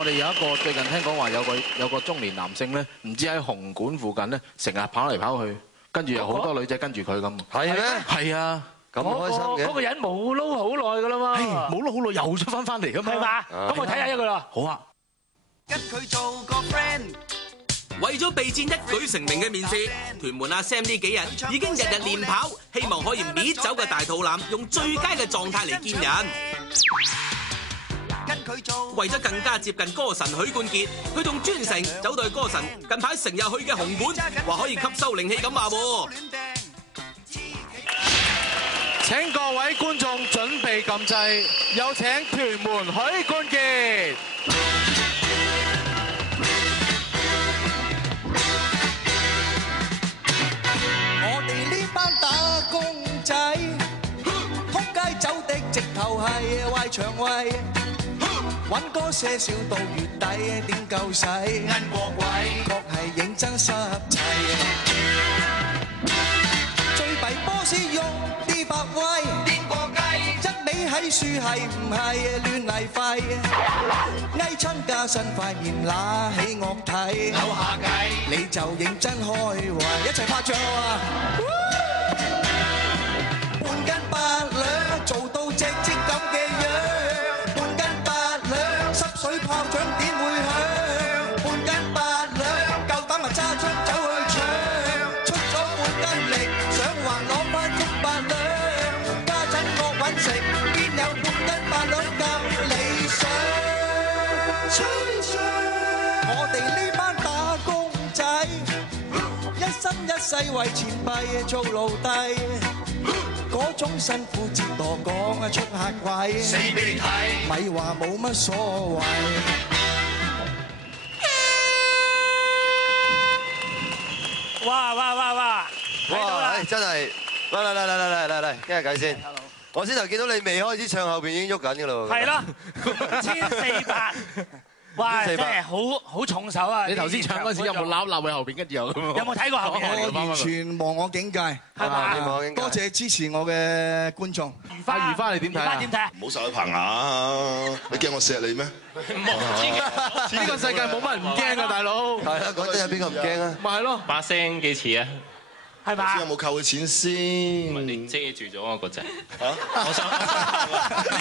我哋有一個最近聽講話有個中年男性咧，唔知喺紅館附近咧，成日跑嚟跑去，跟住有好多女仔跟住佢咁。係咩？係啊，咁開心嘅。嗰個人冇撈好耐㗎啦嘛，冇撈好耐又出翻嚟㗎嘛。係嘛？咁我睇下一個啦。好啊。跟佢做個 friend。為咗備戰一舉成名嘅面試，屯門阿 Sam 呢幾日已經日日練跑，希望可以搣走個大肚腩，用最佳嘅狀態嚟見人。為咗更加接近歌神許冠傑，佢仲專程走到去歌神近排成日去嘅紅館，話可以吸收靈氣咁話喎。請各位觀眾準備撳掣，有請屯門許冠傑。我哋呢班打工仔，通街走的直頭係壞腸胃。揾歌些少到月底，點夠使？銀過鬼，確係認真濕滯。最弊波士用啲百威，癲過雞，一味喺樹係唔係亂嚟廢？翳親加身塊面揦起惡睇，扭下計你就認真開懷，一齊拍掌啊！半斤八兩做到隻積咁嘅樣，半斤八兩濕水炮仗點會響？半斤八兩夠膽咪揸槍走去搶，出咗半斤力想還攞翻足八兩，家陣我揾食邊有半斤八兩咁理想？吹脹我哋呢班打工仔，一生一世為錢幣做奴隸。嗰種辛苦折墮講啊出客鬼，死俾你睇，咪話冇乜所謂。哇！哇！真係，嚟，傾下偈先。我先頭見到你未開始唱，後邊已經喐緊㗎咯。係咯，5400。哇！真係好重手啊！你頭先唱嗰時有冇攬喺後邊，跟住又咁？有冇睇過後邊？我完全忘我境界，係嘛？多謝支持我嘅觀眾。如花你點睇啊？點睇啊？唔好受佢棚牙，你驚我錫你咩？呢個世界冇乜人唔驚啊，大佬。係啦，講真有邊個唔驚啊？咪係咯。把聲幾似啊？係嘛？知有冇扣佢錢先？你遮住咗我嗰隻。你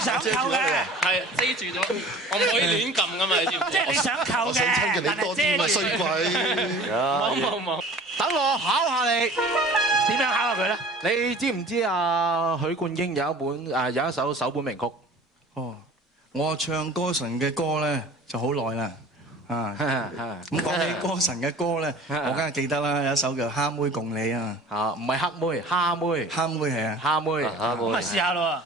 想扣嘅？係遮住咗，我唔可以亂撳噶嘛，你知唔知？即係你想扣我想親近嘅，你多啲嘛，衰鬼！冇。等我考下你，點樣考下佢咧？你知唔知啊？許冠英有一首首本名曲。哦，我唱歌神嘅歌咧就好耐啦。咁講起歌神嘅歌咧，我梗係記得啦，有一首叫《蝦妹共你》啊。唔係黑妹，蝦妹。蝦妹係啊。蝦妹。咁咪試下咯。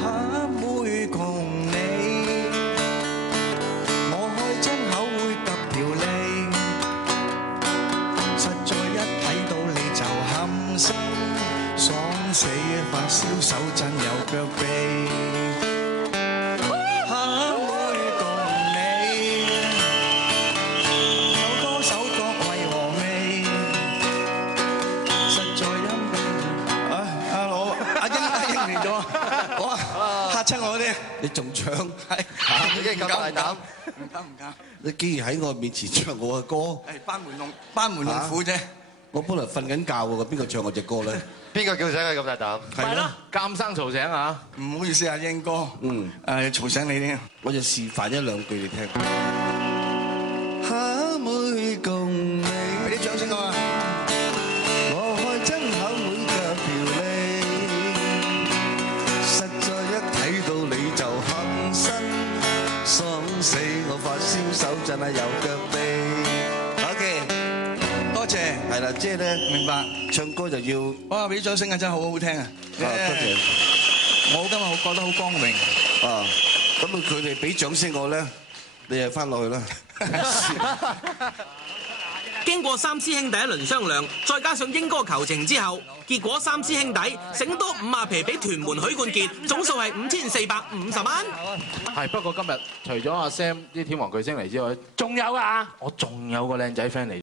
蝦妹共你，我開真口會揼條脷，實在一睇到你就冚心。爽死發燒手震有腳臂，蝦妹共你，首歌手各為和味，實在因你。Hello， 阿英嚟咗，哇嚇親我啲，你仲唱？已經咁大膽，唔敢。你竟然喺我面前唱我嘅歌？係班門弄斧啫。我本來瞓緊覺喎，邊個唱我隻歌咧？邊個叫醒佢咁大膽？係咯，監生嘈醒啊！唔好意思啊，英哥。嘈醒你添。我就示範一兩句你聽。蝦妹共你，俾啲掌聲我啊！我開真口會夾條脷，實在一睇到你就冚身，爽死我發燒手震啊有腳臂。OK。多謝，係啦，即係咧，明白。唱歌就要，哇！俾啲掌聲啊，真係好好聽啊！多謝。我今日覺得好光榮。啊，咁佢哋俾掌聲我咧，你又翻落去啦。經過三師兄弟一輪商量，再加上英哥求情之後，結果三師兄弟醒多50皮俾屯門許冠傑，總數係5450蚊。係，不過今日除咗阿 Sam 啲天王巨星嚟之外，仲有啊！我仲有個靚仔 friend 嚟。